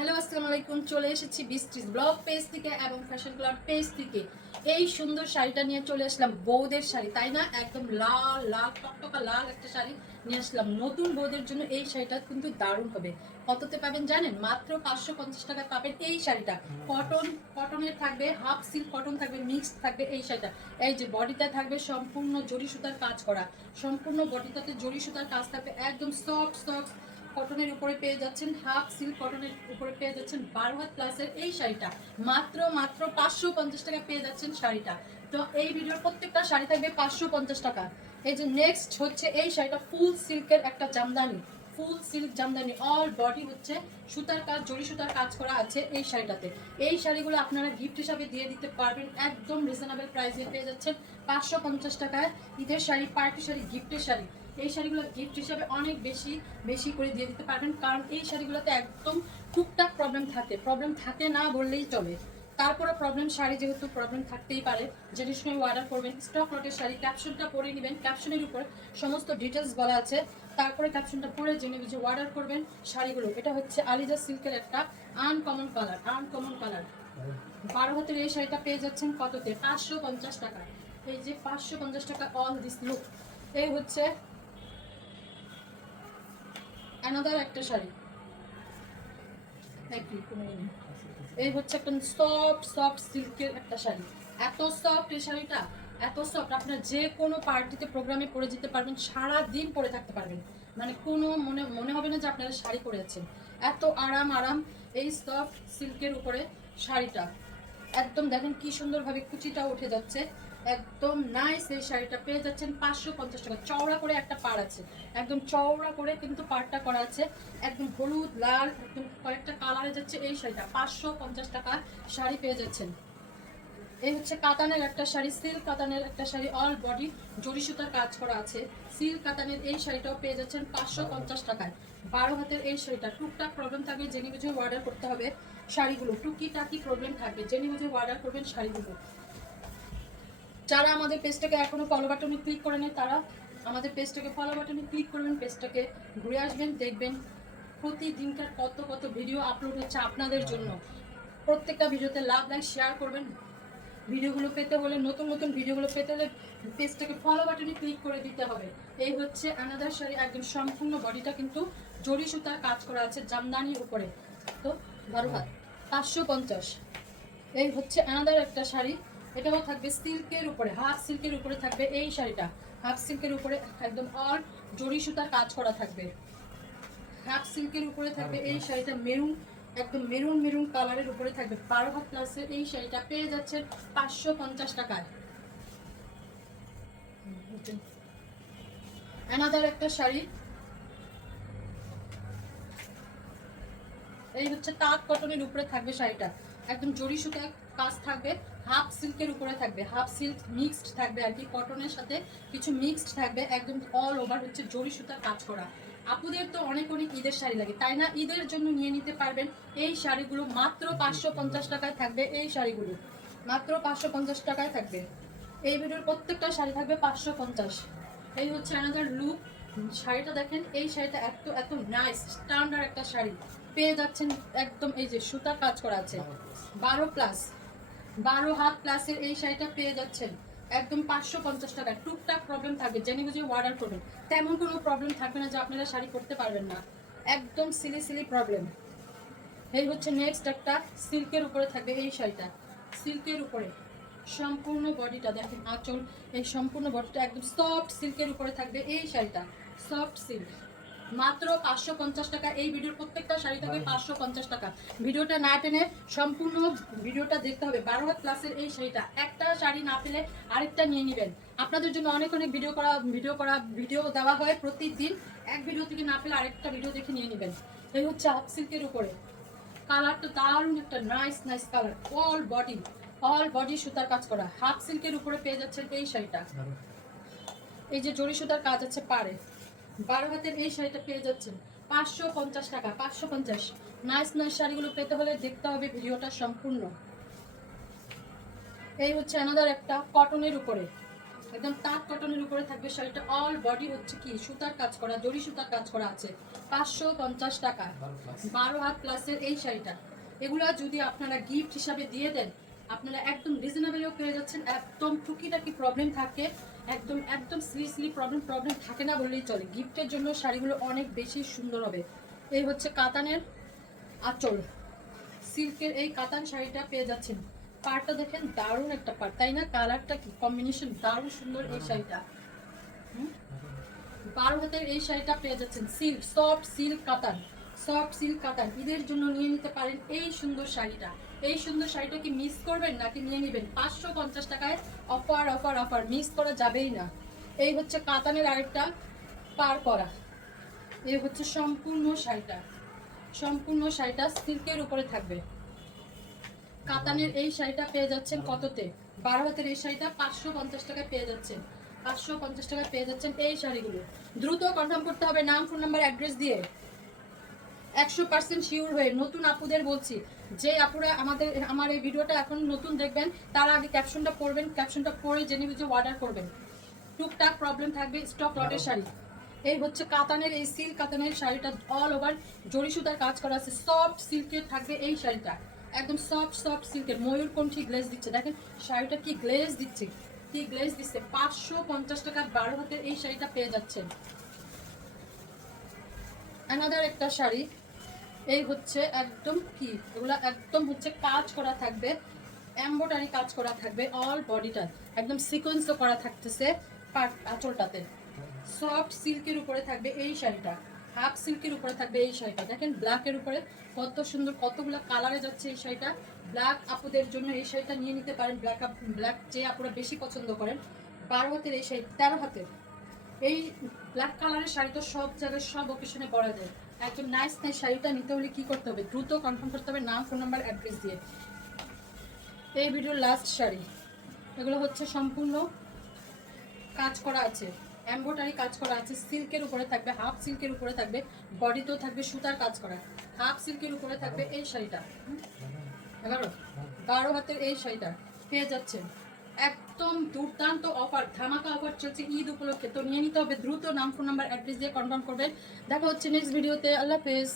Hello আসসালামু আলাইকুম, চলে এসেছি বৃষ্টিস ব্লগ পেজ থেকে এবং ফ্যাশন ক্লাব পেজ থেকে। এই সুন্দর শাড়িটা নিয়ে চলে আসলাম, বউদের শাড়ি, তাই না? একদম লাল লাল টকটকা লাল একটা শাড়ি নিয়ে আসলাম নতুন বউদের জন্য। এই শাড়িটা কিন্তু দারুণ হবে। কততে পাবেন জানেন? মাত্র 550 টাকায় পাবেন এই শাড়িটা। কটনের থাকবে, হাফ সিল্ক কটন থাকবে, মিক্সড থাকবে এই শাড়িটা। এই যে বডিটা থাকবে সম্পূর্ণ জরি সুতার কাজ করা, সম্পূর্ণ বডিটাতে জরি সুতার কাজ থাকবে, একদম সফট সফট কটনের উপরে পেয়ে যাচ্ছেন, হাফ সিল্ক কটনের উপরে পেয়ে যাচ্ছেন 12 হাত প্লাসের এই শাড়িটা। মাত্র মাত্র 550 টাকা পেয়ে যাচ্ছেন শাড়িটা। তো এই ভিডিওর প্রত্যেকটা শাড়ি থাকবে 550 টাকা। এই যে নেক্সট হচ্ছে এই শাড়িটা, ফুল সিল্কের একটা জামদানি, ফুল সিল্ক জামদানি, অল বডি হচ্ছে সুতার কাজ, জরি সুতার কাজ করা আছে এই শাড়িটাতে। এই শাড়িগুলো আপনারা গিফট হিসাবে দিয়ে দিতে পারবেন, একদম রিজনেবল প্রাইসে পেয়ে যাচ্ছেন 550 টাকায়। ঈদের শাড়ি, পার্টি শাড়ি, গিফটের শাড়ি, এই শাড়িগুলো গিফট হিসাবে অনেক বেশি বেশি করে দিয়ে দিতে পারবেন, কারণ এই শাড়িগুলোতে একদম টুকটাক প্রবলেম থাকে না বললেই চলে। তারপরে প্রবলেম শাড়ি, যেহেতু প্রবলেম থাকতেই পারে, যেটি সময় অর্ডার করবেন স্টক লটের শাড়ি, ক্যাপশনটা পড়ে নেবেন, ক্যাপশনের উপর সমস্ত ডিটেলস বলা আছে, তারপরে ক্যাপশনটা পড়ে জেনে বুঝে অর্ডার করবেন শাড়িগুলো। এটা হচ্ছে আলিজা সিল্কের একটা আনকমন কালার, 12 হাতের এই শাড়িটা পেয়ে যাচ্ছেন কততে? 550 টাকা। এই যে 550 টাকা, অল দিস লুক। এই হচ্ছে অ্যানাদার একটা শাড়ি, এই হচ্ছে একটা সফট সফট সিল্কের একটা শাড়ি। এত সফট এই শাড়িটা, এত সফট, আপনার যে কোনো পার্টিতে প্রোগ্রামে পরে যেতে পারবেন, সারা দিন পরে থাকতে পারবেন, মানে কোনো মনে মনে হবে না যে আপনারা শাড়ি পরে আছেন। এত আরাম আরাম এই সফট সিল্কের উপরে শাড়িটা। একদম দেখেন কি সুন্দরভাবে কুচিটা উঠে যাচ্ছে, একদম নাইস। এই শাড়িটা পেয়ে যাচ্ছেন 550 টাকা। চওড়া করে একটা পাড় আছে, একদম চওড়া করে কিন্তু পাড়টা করা আছে, একদম হলুদ লাল একদম কয়েকটা কালারে যাচ্ছে এই শাড়িটা। 550 টাকা শাড়ি পেয়ে যাচ্ছেন। এই হচ্ছে কাতানের একটা শাড়ি, সিল্ক কাতানের একটা শাড়ি, অল বডি জরি সুতার কাজ করা আছে, সিল্ক কাতানের এই শাড়িটাও পেয়ে যাচ্ছেন 550 টাকায়। 12 হাতের এই শাড়িটা। টুকটাক প্রবলেম থাকবে, জেনে বুঝে অর্ডার করতে হবে শাড়িগুলো, টুকিটাকি প্রবলেম থাকবে, জেনে বুঝে অর্ডার করবেন শাড়িগুলো। যারা আমাদের পেজটাকে এখনো ফলো বাটনে ক্লিক করে নেই, তারা আমাদের পেজটাকে ফলো বাটনে ক্লিক করবেন, পেজটাকে ঘুরে আসবেন, দেখবেন প্রতিদিনকার কত কত ভিডিও আপলোড হচ্ছে আপনাদের জন্য। প্রত্যেকটা ভিডিওতে লাভ লাইক শেয়ার করবেন। ভিডিওগুলো পেতে হলে, নতুন নতুন ভিডিওগুলো পেতে হলে পেজটাকে ফলো বাটনে ক্লিক করে দিতে হবে। এই হচ্ছে অ্যানাদার শাড়ি, একদম সম্পূর্ণ বডিটা কিন্তু জরি সুতার কাজ করা আছে জামদানির উপরে। তো 12 হাত, 550। এই হচ্ছে অ্যানাদার একটা শাড়ি, এটাও থাকবে সিল্কের উপরে, হাফ সিল্কের উপরে থাকবে এই শাড়িটা। হাফ সিল্কের উপরে একদম অল জরি সুতার কাজ করা থাকবে, হাফ সিল্কের উপরে থাকবে এই শাড়িটা। মেরুন, একদম মেরুন মেরুন কালারের উপরে থাকবে। 12 হাত প্লাসের এই শাড়িটা পেয়ে যাচ্ছেন 550 টাকায়। অ্যানাদার একটা শাড়ি, এই হচ্ছে তাঁত কটনের উপরে থাকবে শাড়িটা, একদম জরি সুতার কাজ থাকবে, হাফ সিল্কের উপরে থাকবে, হাফ সিল্ক মিক্সড থাকবে আর কি, কটনের সাথে কিছু মিক্সড থাকবে, একদম অল ওভার হচ্ছে জরি সুতার কাজ করা। আপুদের তো অনেক অনেক ঈদের শাড়ি লাগে, তাই না? ঈদের জন্য নিয়ে নিতে পারবেন এই শাড়িগুলো, মাত্র 550 টাকায় থাকবে এই শাড়িগুলো, মাত্র 550 টাকায় থাকবে। এই ভিডিওর প্রত্যেকটা শাড়ি থাকবে 550। এই হচ্ছে অ্যানাদার লুক। শাড়িটা দেখেন, এই শাড়িটা এত এত নাইস স্ট্যান্ডার্ড একটা শাড়ি পেয়ে যাচ্ছেন, একদম এই যে সুতার কাজ করা আছে, 12+, 12 হাত প্লাসের এই শাড়িটা পেয়ে যাচ্ছেন একদম 550 টাকা। টুকটাক প্রবলেম থাকবে, জেনে বুঝে অর্ডার করবেন, তেমন কোনো প্রবলেম থাকবে না যে আপনারা শাড়ি পরতে পারবেন না, একদম সিলি সিলি প্রবলেম। এই হচ্ছে নেক্সট একটা সিল্কের উপরে থাকবে এই শাড়িটা, সিল্কের উপরে সম্পূর্ণ বডিটা দেখেন, আঁচল, এই সম্পূর্ণ বডিটা একদম সফট সিল্কের উপরে থাকবে এই শাড়িটা, সফট সিল্ক। মাত্র 550 টাকা। এই ভিডিওর প্রত্যেকটা শাড়ি থাকবে 550 টাকা। ভিডিওটা না টেনে সম্পূর্ণ ভিডিওটা দেখতে হবে। 12 হাত প্লাসের এই শাড়িটা, একটা শাড়ি না পেলে আরেকটা নিয়ে নেবেন। আপনাদের জন্য অনেক অনেক ভিডিও দেওয়া হয় প্রতিদিন, এক ভিডিও থেকে না পেলে আরেকটা ভিডিও দেখে নিয়ে নেবেন। এই হচ্ছে হাফ সিল্কের উপরে, কালারটা দারুণ একটা nice nice colour, all body সুতার কাজ করা, হাফ সিল্কের উপরে পেয়ে যাচ্ছেন এই শাড়িটা। এই যে জরি সুতার কাজ আছে পাড়ে, 12 হাতের এই শাড়িটা পেয়ে যাচ্ছেন 550 টাকা, 550। নাইস নাইস শাড়িগুলো পেতে হলে দেখতে হবে ভিডিওটা সম্পূর্ণ। এই হচ্ছে অ্যানাদার একটা কটনের উপরে, একদম তাঁত কটনের উপরে থাকবে শাড়িটা। অল বডি হচ্ছে কি সুতার কাজ করা, জরি সুতার কাজ করা আছে। 550 টাকা, 12 হাত প্লাসের এই শাড়িটা। এগুলা যদি আপনারা গিফট হিসাবে দিয়ে দেন, আপনারা একদম রিজনেবলও পেয়ে যাচ্ছেন। একদম টুকিটাকি প্রবলেম থাকে, একদম একদম সিরিয়াসলি প্রবলেম থাকে না বললেই চলে। গিফটের জন্য শাড়িগুলো অনেক বেশি সুন্দর হবে। এই হচ্ছে কাতানের আঁচল, সিল্কের এই কাতান শাড়িটা পেয়ে যাচ্ছেন। পাড়টা দেখেন, দারুণ একটা পাড়, তাই না? কালারটা কি কম্বিনেশন, দারুণ সুন্দর এই শাড়িটা। 12 হাতের এই শাড়িটা পেয়ে যাচ্ছেন। সিল্ক, সফট সিল্ক কাতান, সফট সিল্ক কাতান। ঈদের জন্য নিয়ে নিতে পারেন এই সুন্দর শাড়িটা। এই সুন্দর শাড়িটা কি মিস করবেন নাকি নিয়ে নেবেন? 550 টাকায় অফার অফার অফার, মিস করা যাবেই না। এই হচ্ছে কাতানের আরেকটা পার করা। এই হচ্ছে সম্পূর্ণ শাড়িটা, সম্পূর্ণ শাড়িটা সিল্কের উপরে থাকবে। কাতানের এই শাড়িটা পেয়ে যাচ্ছেন কততে? 12 হাতের এই শাড়িটা 550 টাকায় পেয়ে যাচ্ছেন। 550 টাকায় পেয়ে যাচ্ছেন এই শাড়িগুলো। দ্রুত কনফার্ম করতে হবে নাম, ফোন নাম্বার, অ্যাড্রেস দিয়ে। 100% শিওর হয়ে নতুন আপুদের বলছি, যে আপুরা আমার এই ভিডিওটা এখন নতুন দেখবেন, তারা আগে ক্যাপশনটা পড়বেন, ক্যাপশনটা পড়ে জেনে বুঝে অর্ডার করবেন। টুকটাক প্রবলেম থাকবে, স্টক লটের শাড়ি। এই হচ্ছে কাতানের এই সিল্ক কাতানের শাড়িটা, অল ওভার জরি সুতার কাজ করা আছে, সফট সিল্কের থাকবে এই শাড়িটা। একদম সফট সফট সিল্কের ময়ূরকণ্ঠী গ্লেজ দিচ্ছে, দেখেন শাড়িটা কি গ্লেজ দিচ্ছে, কি গ্লেজ দিচ্ছে। 550 টাকার 12 হাতের এই শাড়িটা পেয়ে যাচ্ছেন। অ্যানাদার একটা শাড়ি, এই হচ্ছে একদম কি, এগুলা একদম হচ্ছে কাজ করা থাকবে, এমব্রয়ডারি কাজ করা থাকবে অল বডিটা, একদম সিকোয়েন্সও করা থাকতেছে আঁচলটাতে। সফট সিল্কের উপরে থাকবে এই শাড়িটা, হাফ সিল্কের উপরে থাকবে এই শাড়িটা। দেখেন ব্ল্যাকের উপরে কত সুন্দর, কতগুলো কালারে যাচ্ছে এই শাড়িটা। ব্ল্যাক আপুদের জন্য এই শাড়িটা নিয়ে নিতে পারেন। ব্ল্যাক যে আপুরা বেশি পছন্দ করেন। 12 হাতের এই শাড়ি, 13 হাতের এই ব্ল্যাক কালারের শাড়ি তো সব জায়গায় সব অকেশনে পরা যায়। একদম নাইস নাইস শাড়িটা নিতে হলে কি করতে হবে? দ্রুত কনফার্ম করতে হবে নাম, ফোন নাম্বার, অ্যাড্রেস দিয়ে। এই ভিডিওর লাস্ট শাড়ি, এগুলো হচ্ছে সম্পূর্ণ কাজ করা আছে, এমব্রয়ডারি কাজ করা আছে, সিল্কের উপরে থাকবে, হাফ সিল্কের উপরে থাকবে, বডিতেও থাকবে সুতার কাজ করা। হাফ সিল্কের উপরে থাকবে এই শাড়িটা। 12 হাতের এই শাড়িটা পেয়ে যাচ্ছেন। একদম দুর্দান্ত অফার, ধামাকা অফার চলছে ঈদ উপলক্ষে। তো নিয়ে নিতে হবে দ্রুত, নাম, ফোন নাম্বার, অ্যাড্রেস দিয়ে কনফার্ম করবেন। দেখা হচ্ছে নেক্সট ভিডিওতে। আল্লাহ হাফেজ।